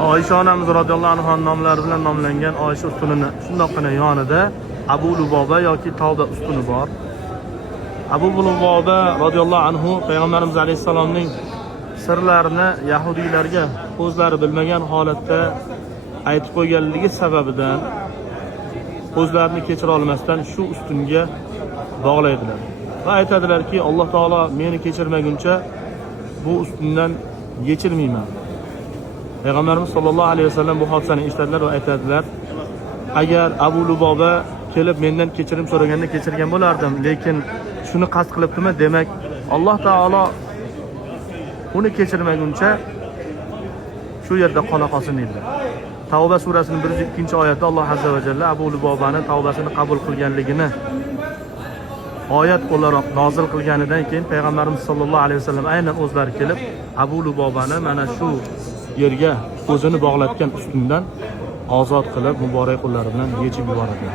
Oysha onamiz radhiyallohu anha nomlari bilan nomlangan Oysha ustunining shundoqqina yonida Abu Luboba yoki Tavba ustuni bor. Abu Luboba radhiyallohu anhu payg'ambarimiz alayhisalomning sirlarini yahudiylarga o'zlari bilmagan holatda aytib qo'yganligi sababidan o'zlarini kechira olmasdan shu ustunga bog'laydilar va aytadilarki, Alloh taolo meni kechirmaguncha bu ustundan yechilmayman. Payg'ambarimiz sollallohu alayhi vasallam bu hodisani eshitadilar va aytadilar, agar Abu Luboba kelib mendan kechirim so'raganda kechirgan bo'lardim, lekin shuni qasd qilibdimi, demak Alloh taolo uni kechirmaguncha shu yerda qola qolsin dedilar. Tavba surasining 102-oyatida Alloh azza va jalla Abu Lubobani tavbasini qabul qilganligini oyat o'laroq nozil qilganidan keyin payg'ambarimiz sollallohu alayhi vasallam aynan o'zlari kelib Abu Lubobani mana shu yerga o'zini bog'latgan ustundan ozod qilib muborak qo'llari bilan yechib yuboradi.